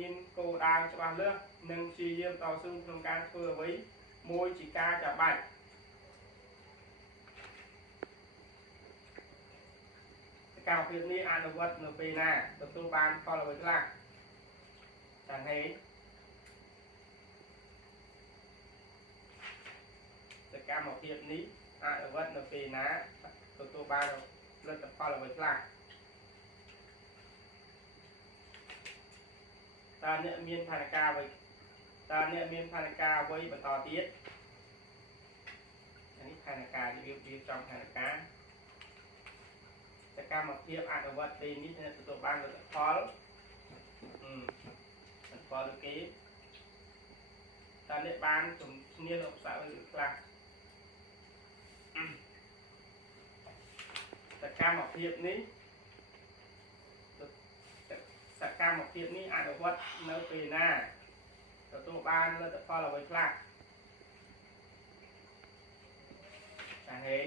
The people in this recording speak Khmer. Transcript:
មានគោលដៅច្បាស់លាស់និងព្យាយាមតស៊ូក្នុងការធ្វើអ្វីមួយជាការចាំបាច់សកម្មភាពនេះអនុវត្តនៅពេលណាទទួលបានផលអ្វីខ្លះចា៎ហេសកម្មភាពនេះអនុវត្តនៅពេលណាទទួលបានលទ្ធផលអ្វីខ្លះតើអ្នកមានផែនការអ្វីតើអ្នកមានផែនការអ្វីបន្តទៀតនេះផែនការរៀបចំផែនការសកម្មភាពអនុវត្តពេលនេះអ្នកទទួលបានលទ្ធផលលទ្ធផលដូចគេតើអ្នកបានជំនាញឧបសគ្គឬខ្លះសកម្មភាពនេះអនុវត្តនៅពេលណាទទួលបានលទ្ធផលអ្វីខ្លះចា៎ហេ